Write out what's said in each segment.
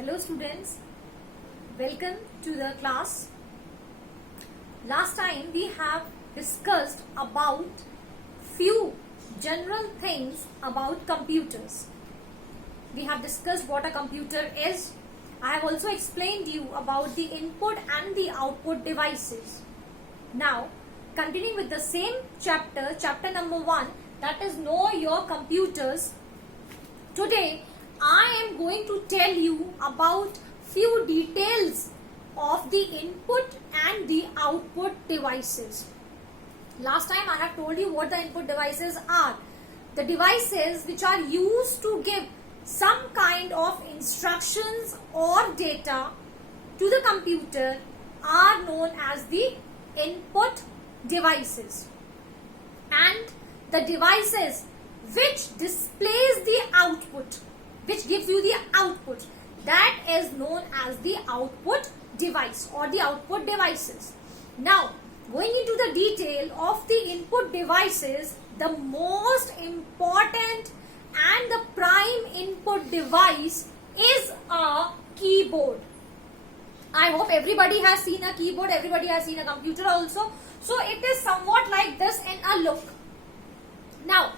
Hello students, welcome to the class. Last time we have discussed about few general things about computers. We have discussed what a computer is. I have also explained you about the input and the output devices. Now, continuing with the same chapter, chapter number 1, that is Know Your Computers. Today, I am going to tell you about few details of the input and the output devices. Last time I have told you what the input devices are. The devices which are used to give some kind of instructions or data to the computer are known as the input devices. And the devices which displays the output, which gives you the output, that is known as the output device or the output devices. Now, going into the detail of the input devices, the most important and the prime input device is a keyboard. I hope everybody has seen a keyboard, everybody has seen a computer also. So it is somewhat like this in a look. Now,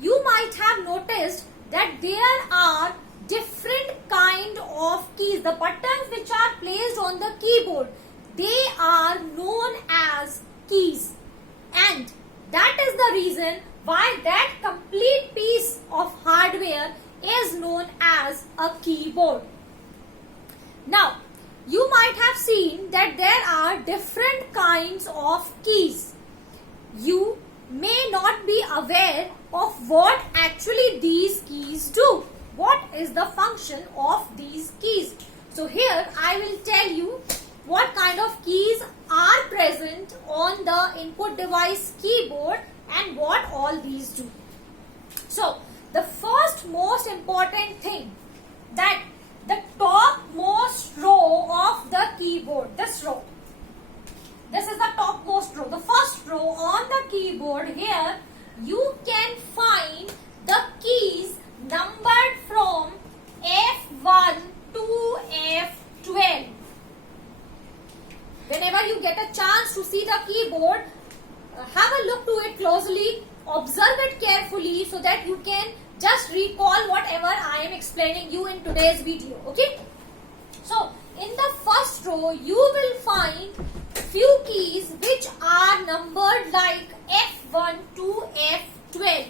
you might have noticed that there are different kind of keys. The buttons which are placed on the keyboard, they are known as keys. And that is the reason why that complete piece of hardware is known as a keyboard. Now, you might have seen that there are different kinds of keys. You may not be aware of what actually these keys do. What is the function of these keys? So here I will tell you what kind of keys are present on the input device keyboard and what all these do. So the first most important thing, that the topmost row of the keyboard, this row, this is the topmost row, the first row on the keyboard. Here you can find the keys numbered from F1 to F12. Whenever you get a chance to see the keyboard, have a look to it closely, observe it carefully so that you can just recall whatever I am explaining you in today's video. Okay? So, in the first row, you will find few keys which are numbered like F1 to F12.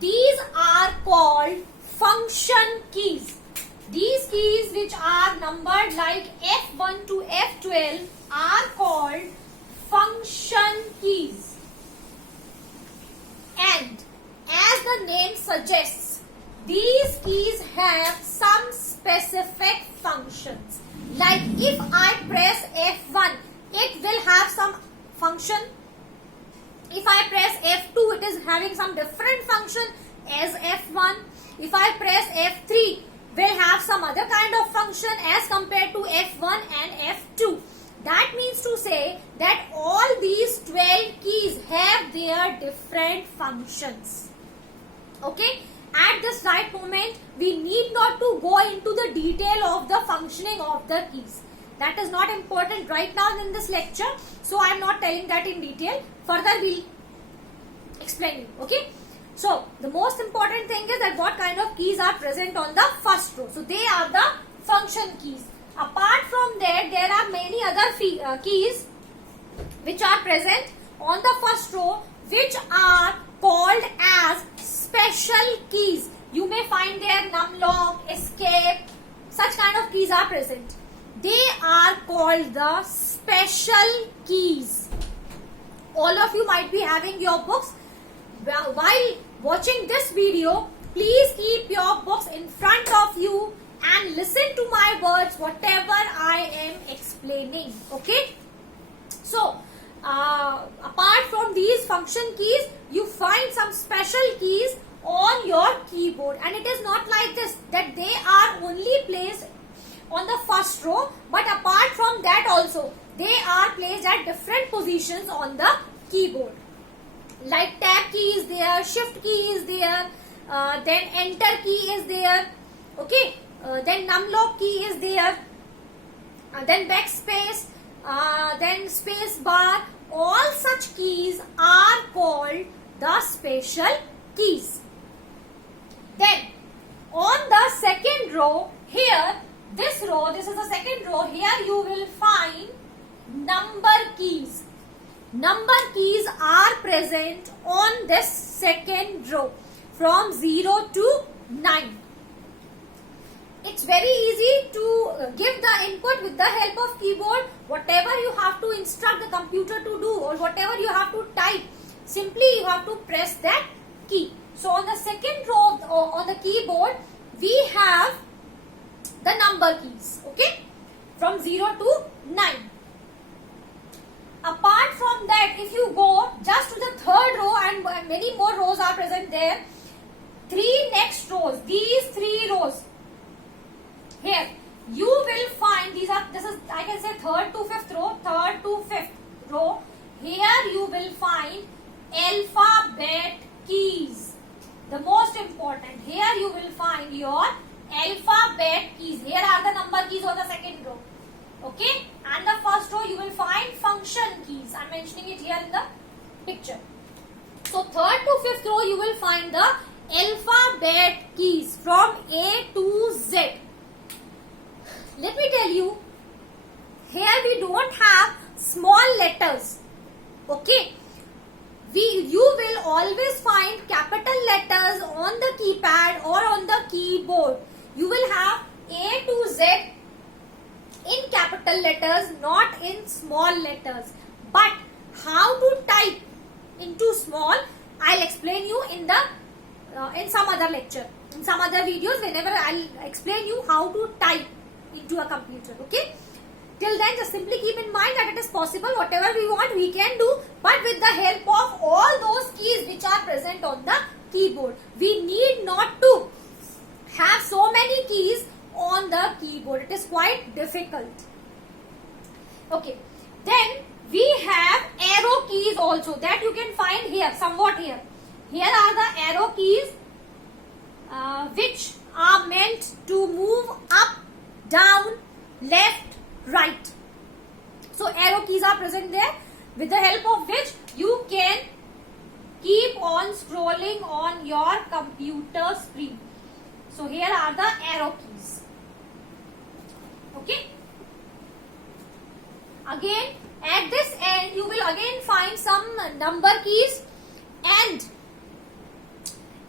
These are called function keys. These keys which are numbered like F1 to F12 are called function keys. And as the name suggests, these keys have some specific functions. Like if I press F1, it will have some function. If I press F2, it is having some different function as F1. If I press F3, will have some other kind of function as compared to F1 and F2. That means to say that all these 12 keys have their different functions. Okay? At this right moment, we need not to go into the detail of the functioning of the keys. That is not important right now in this lecture. So, I am not telling that in detail. Further, we will explain you. Okay? So, the most important thing is that what kind of keys are present on the first row. So, they are the function keys. Apart from that, there are many other keys which are present on the first row, which are called as special keys. You may find there numlock, escape, such kind of keys are present. They are called the special keys. All of you might be having your books. While watching this video, please keep your books in front of you and listen to my words, whatever I am explaining. Okay? So, apart from these function keys, you find some special keys on your keyboard. And it is not like this, that they are only placed on the first row. But apart from that also, they are placed at different positions on the keyboard. Like tab key is there, shift key is there, then enter key is there. Okay, then numlock key is there, then backspace, then space bar. All such keys are called the special keys. Then on the second row, here, this row, this is the second row, here you will find number keys. Number keys are present on this second row from 0 to 9. It's very easy to give the input with the help of keyboard. Whatever you have to instruct the computer to do or whatever you have to type, simply you have to press that key. So on the second row on the keyboard, we have the number keys, okay, from 0 to 9. Apart from that, if you go just to the third row, and many more rows are present there, three next rows, these three rows, here you will find, this is I can say third to fifth row, here you will find alphabet keys. The most important, here you will find your alphabet keys. Here are the number keys on the second row, okay, and the first row you will find function keys. I am mentioning it here in the picture. So third to fifth row you will find the alphabet keys from A to Z. Let me tell you, here we don't have small letters, okay. You will always find capital letters on the keypad or on the keyboard. You will have A to Z in capital letters, not in small letters. But how to type into small, I'll explain you in some other lecture, in some other videos, whenever I'll explain you how to type into a computer, okay. Till then, just simply keep in mind that it is possible, whatever we want we can do, but with the help of all those keys which are present on the keyboard. We need not to have so many keys on the keyboard. It is quite difficult. Okay. Then we have arrow keys also, that you can find here, somewhat here. Here are the arrow keys which are meant to move up, down, left, right. So arrow keys are present there, with the help of which you can keep on scrolling on your computer screen. So here are the arrow keys, okay. Again, at this end you will again find some number keys, and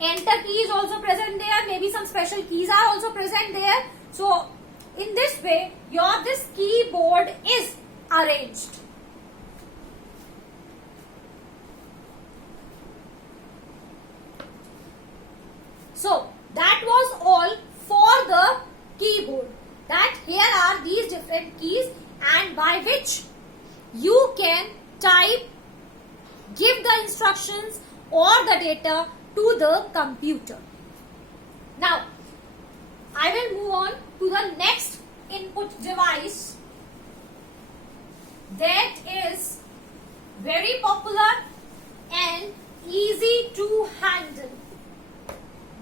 enter key is also present there. Maybe some special keys are also present there. So in this way, this keyboard is arranged. So that was all for the keyboard. That here are these different keys, and by which you can type, give the instructions or the data to the computer. Now, I will move on to the next input device that is very popular and easy to handle.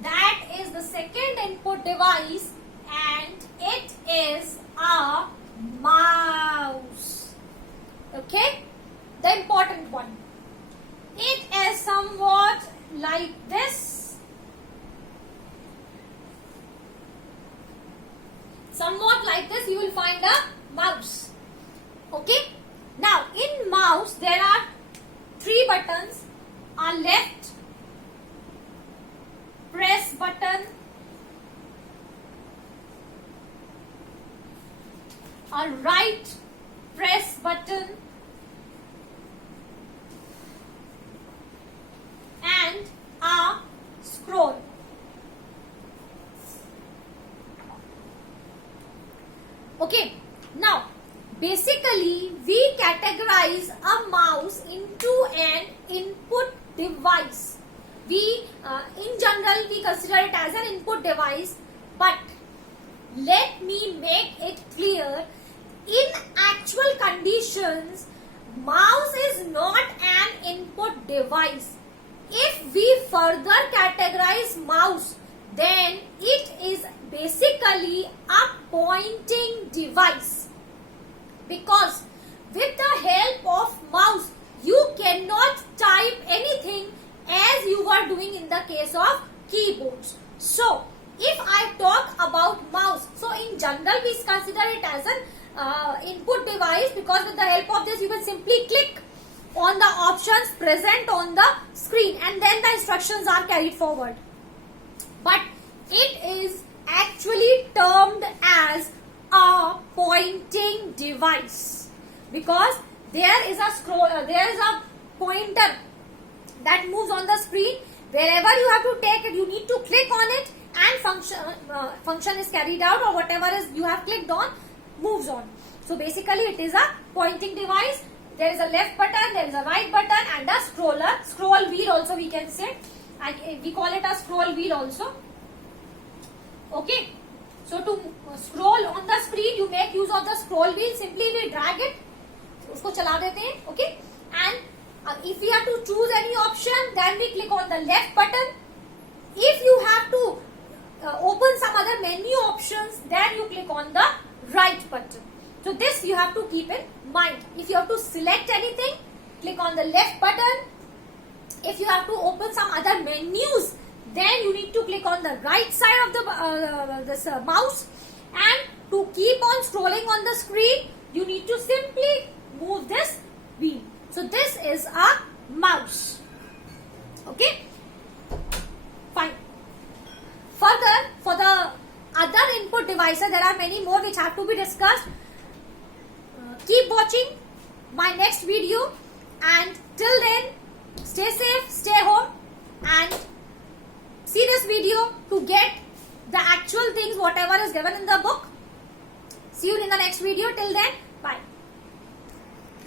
That is the second input device, and it is a mouse. Okay, the important one. It is somewhat like this. Somewhat like this, you will find a mouse. Okay. Now, in mouse, there are three buttons: a left press button, a right press button, and a scroll. Okay, now basically we categorize a mouse into an input device. In general, we consider it as an input device, but let me make it clear, in actual conditions, mouse is not an input device. If we further categorize mouse, then it is basically basically a pointing device, because with the help of mouse you cannot type anything as you were doing in the case of keyboards. So if I talk about mouse, so in general we consider it as an input device, because with the help of this you can simply click on the options present on the screen and then the instructions are carried forward. But it is actually termed as a pointing device, because there is a pointer that moves on the screen. Wherever you have to take it, you need to click on it and function is carried out, or whatever is you have clicked on moves on. So basically it is a pointing device. There is a left button, there is a right button, and a scroll wheel also we can say, and we call it a scroll wheel also. Okay, so to scroll on the screen you make use of the scroll wheel. Simply we drag it, उसको चला देते हैं. Okay, and if we have to choose any option, then we click on the left button. If you have to open some other menu options, then you click on the right button. So this you have to keep in mind. If you have to select anything, click on the left button. If you have to open some other menus, then you need to click on the right side of the mouse. And to keep on scrolling on the screen, you need to simply move this wheel. So this is a mouse. Okay, fine. Further, for the other input devices, there are many more which have to be discussed. Keep watching my next video, and till then stay safe, stay home, and see this video to get the actual things whatever is given in the book. See you in the next video. Till then,